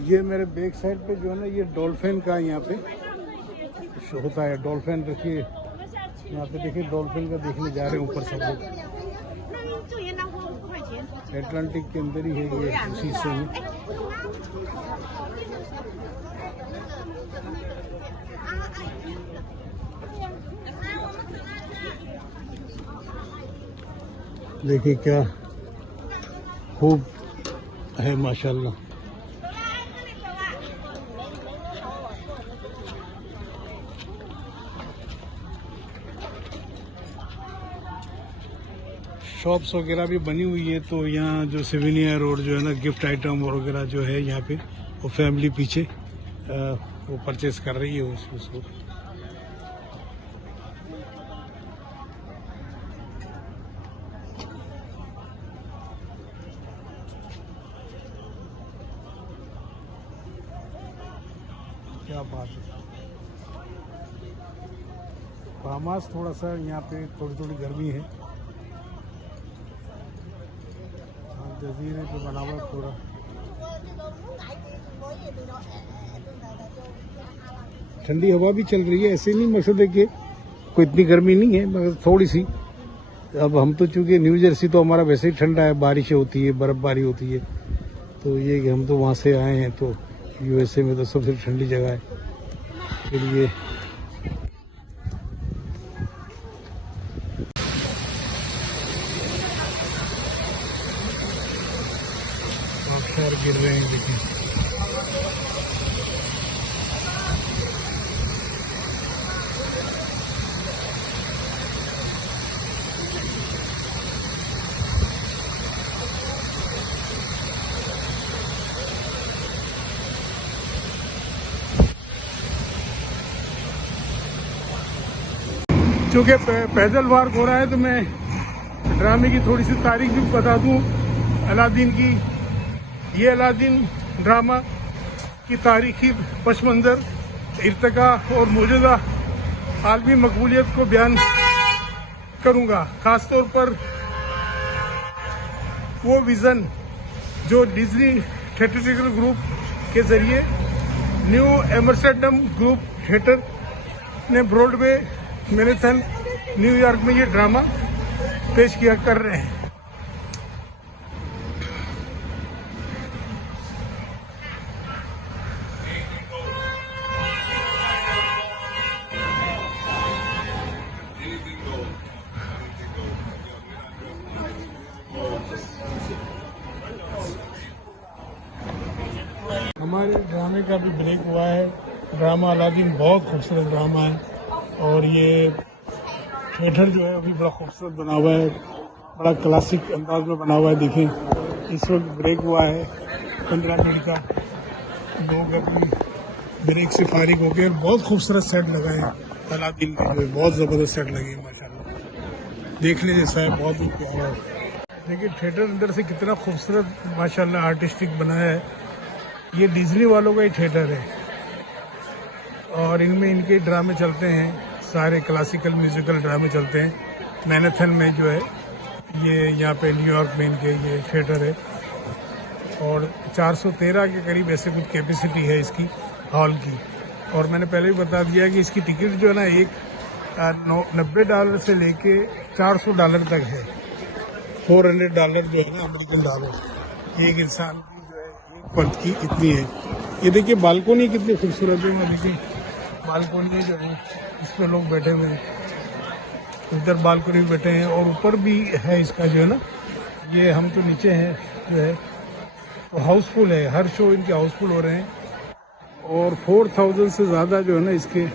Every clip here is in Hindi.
ये मेरे बैक साइड पे जो है ना, ये डॉल्फिन का यहाँ पे शो होता है। डॉल्फिन देखिए यहाँ पे, देखिए डॉल्फिन का देखने जा रहे हैं ऊपर सब लोग। एटलांटिक के अंदर ही है ये, उसी से ही। देखिए क्या खूब है माशाल्लाह। शॉप्स वगैरह भी बनी हुई है। तो यहाँ जो सिविनियर रोड जो है ना, गिफ्ट आइटम वगैरह जो है यहाँ पे, वो फैमिली पीछे वो परचेस कर रही है उसको। क्या बात है। बामास थोड़ा सा यहाँ पे थोड़ी गर्मी है। जजीरे पे बना हुआ पूरा। ठंडी हवा भी चल रही है, ऐसे नहीं मकसद है कि कोई इतनी गर्मी नहीं है, मगर थोड़ी सी। अब हम तो चूंकि न्यू जर्सी तो हमारा वैसे ही ठंडा है, बारिशें होती है, बर्फबारी होती है। तो ये कि हम तो वहाँ से आए हैं, तो यूएसए में तो सबसे ठंडी जगह है। फिर ये गिर रहे हैं, देखिए। चूँकि पैदल वार्क हो रहा है, तो मैं ड्रामे की थोड़ी सी तारीख भी बता दूं। अलादीन की, ये अलादीन ड्रामा की तारीखी पस मंज़र, इर्तिका और मौजूदा आलमी मकबूलियत को बयान करूंगा। ख़ास तौर पर वो विज़न जो डिज्नी थिएट्रिकल ग्रुप के ज़रिए न्यू एम्स्टर्डम ग्रुप थिएटर ने ब्रॉडवे, मैनहट्टन, न्यूयॉर्क में ये ड्रामा पेश किया कर रहे हैं। हमारे ड्रामे का भी ब्रेक हुआ है। ड्रामा अलादीन बहुत खूबसूरत ड्रामा है, और ये थिएटर जो है अभी बड़ा खूबसूरत बना हुआ है, बड़ा क्लासिक अंदाज में बना हुआ है। देखें, इस वक्त ब्रेक हुआ है 15 मिनट का। लोग अभी ब्रेक से फारिग हो गए। बहुत खूबसूरत सेट लगा है अलादीन में, जो बहुत ज़बरदस्त सेट लगे हैं माशाल्लाह, देखने जैसा है, बहुत ही प्यारा है। देखिए थिएटर अंदर से कितना खूबसूरत माशाल्लाह आर्टिस्टिक बना है। ये डिज्नी वालों का ही थिएटर है, और इनमें इनके ड्रामे चलते हैं, सारे क्लासिकल म्यूजिकल ड्रामे चलते हैं। मैनहट्टन में जो है ये, यहाँ पे न्यूयॉर्क में इनके ये थिएटर है, और 413 के करीब ऐसे कुछ कैपेसिटी है इसकी हॉल की। और मैंने पहले भी बता दिया कि इसकी टिकट जो है ना, $90 से लेके $400 तक है। $400 जो है ना, अमेरिकन डॉलर, एक इंसान की जो है एक फर्द की इतनी है। ये देखिए बालकोनी कितनी खूबसूरत है। देखिए बालकोनी जो है, इस पर लोग बैठे हुए हैं, इधर बालकोनी में बैठे हैं, और ऊपर भी है इसका जो है ना, ये हम तो नीचे हैं जो है, तो हाउसफुल है। हर शो इनके हाउसफुल हो रहे हैं, और 4000 से ज़्यादा जो है ना इसके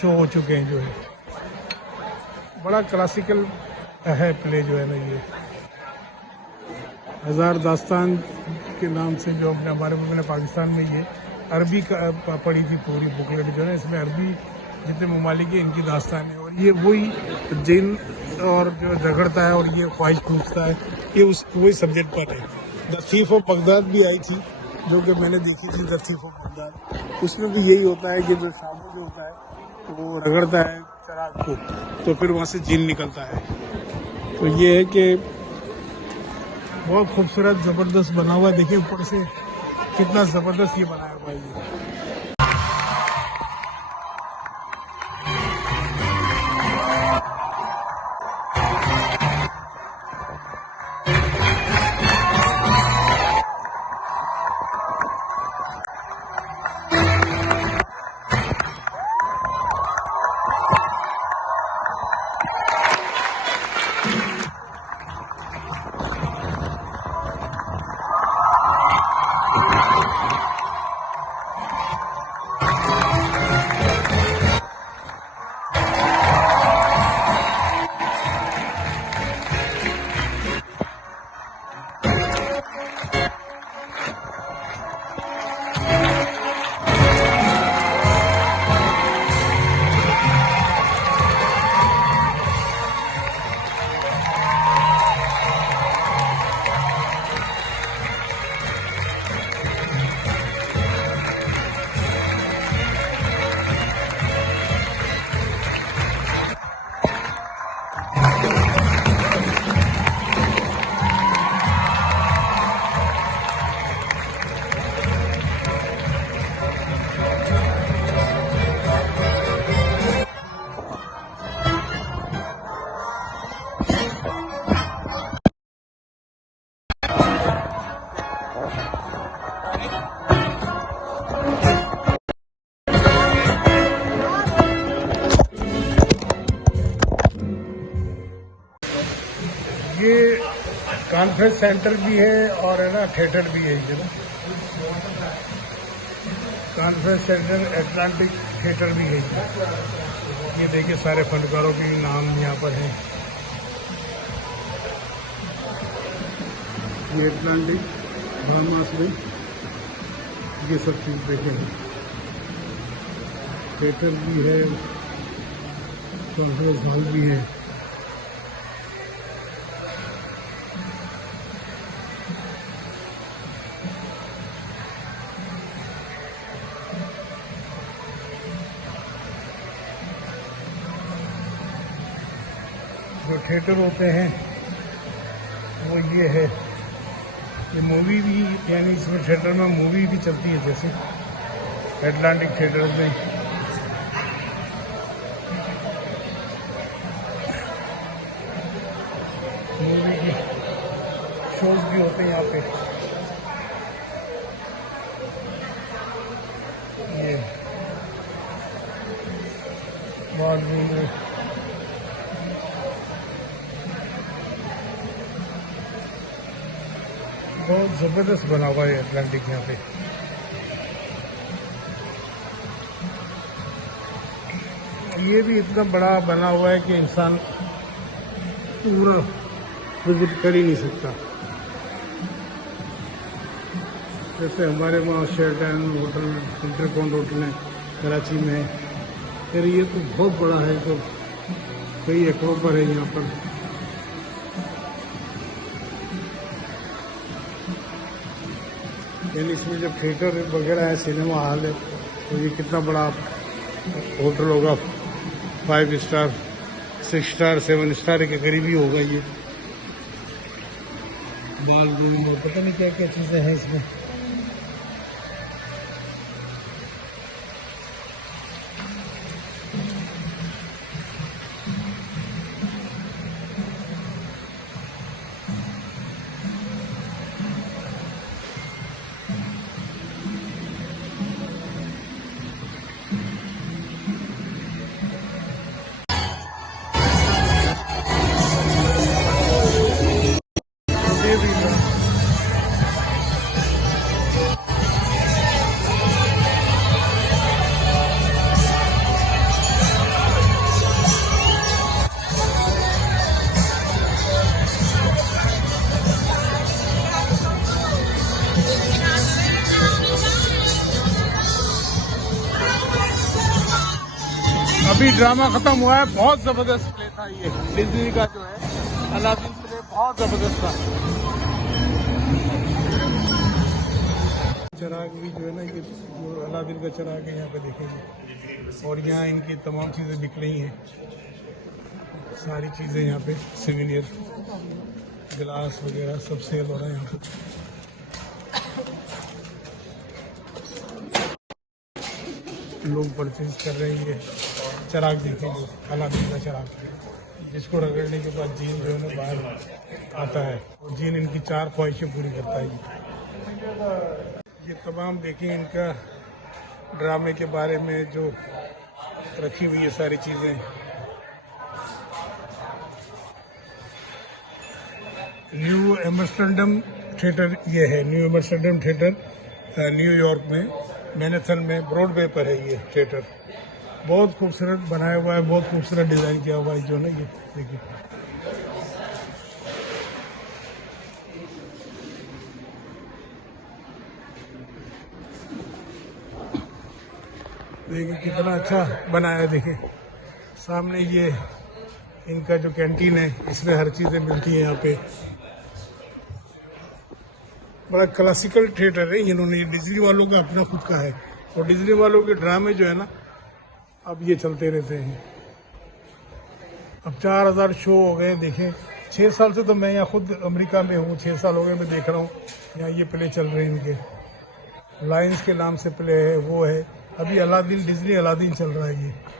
शो हो चुके हैं। जो है बड़ा क्लासिकल है प्ले जो है ना। ये हज़ार दास्तान के नाम से जो अपने हमारे मैंने पाकिस्तान में ये अरबी का पढ़ी थी पूरी बुकलेट जो है ना, इसमें अरबी जितने ममालिक है इनकी दास्तान है। और ये वही जिन और जो झगड़ता है और ये ख्वाहिश पूछता है, ये वही सब्जेक्ट पर है। द थीफ ऑफ बगदाद भी आई थी, जो कि मैंने देखी थी, द थीफ ऑफ बगदाद। उसमें भी यही होता है कि जो शादी जो होता है वो रगड़ता है शराब को, तो फिर वहाँ से जिन निकलता है। तो ये है कि बहुत खूबसूरत ज़बरदस्त बना हुआ है। देखिए ऊपर से कितना जबरदस्त ये बनाया हुआ है ये। ये कॉन्फ्रेंस सेंटर भी है और है ना थिएटर भी है ये ना, कॉन्फ्रेंस सेंटर एटलांटिक थिएटर भी है ये देखिए सारे फनकारों के नाम यहाँ पर हैं। ये एटलांटिक बाहमास में ये सब चीज़ देखेंगे, थिएटर भी है, कॉन्फ्रेंस हॉल भी है। जो थिएटर होते हैं वो ये है, ये मूवी भी, यानी इसमें थिएटर में मूवी भी चलती है, जैसे एटलांटिक थिएटर में मूवी के शोज भी होते हैं यहाँ पे। ये बॉलीवुड में बहुत ज़बरदस्त बना हुआ है एटलांटिक यहाँ पे। ये भी इतना बड़ा बना हुआ है कि इंसान पूरा विजिट कर ही नहीं सकता। जैसे हमारे वहाँ शेरटन होटल, इंटरकॉन्ट होटल है कराची में है, फिर ये तो बहुत बड़ा है, तो कई एकड़ों पर है यहाँ पर। यानी इसमें जब थिएटर वगैरह है, सिनेमा हॉल है, तो ये कितना बड़ा होटल होगा, 5 स्टार 6 स्टार 7 स्टार के करीब ही होगा ये। बॉल रूम, पता नहीं क्या क्या चीज़ें हैं इसमें। अभी ड्रामा खत्म हुआ है, बहुत जबरदस्त प्ले था ये डिज्नी का जो है अलादीन प्ले, बहुत जबरदस्त था। चिराग भी जो है ना, ये जो अलादीन का चिराग है यहाँ पे देखेंगे, और यहाँ इनकी तमाम चीज़ें बिक रही हैं, सारी चीज़ें यहाँ पे सिविलियर गिलास वगैरह सब सेल हो रहा है यहाँ पे। लोग परचेज कर रहे हैं। ये चराग देखेंगे, अलादीन का चराग, जिसको रगड़ने के बाद जीन जो है ना बाहर आता है, और जीन इनकी 4 ख्वाहिशें पूरी करता है। ये तमाम देखें इनका ड्रामे के बारे में जो रखी हुई है सारी चीज़ें। न्यू एम्स्टर्डम थिएटर ये है, न्यू एम्स्टर्डम थिएटर न्यूयॉर्क में मैनहट्टन में ब्रॉडवे पर है ये थिएटर। बहुत खूबसूरत बनाया हुआ है, बहुत खूबसूरत डिज़ाइन किया हुआ है जो ना, ये देखिए। देखिए कितना अच्छा बनाया है। देखिए सामने ये इनका जो कैंटीन है, इसमें हर चीज़ें मिलती है यहाँ पे। बड़ा क्लासिकल थिएटर है। इन्होंने डिज्नी वालों का अपना खुद का है, और डिज्नी वालों के ड्रामे जो है ना अब ये चलते रहते हैं। अब 4000 शो हो गए। देखें 6 साल से तो मैं यहाँ खुद अमेरिका में हूँ, 6 साल हो गए मैं देख रहा हूँ यहाँ ये प्ले चल रहे हैं इनके। लायंस के नाम से प्ले है, वो है। अभी अलादीन, डिज्नी अलादीन चल रहा है ये।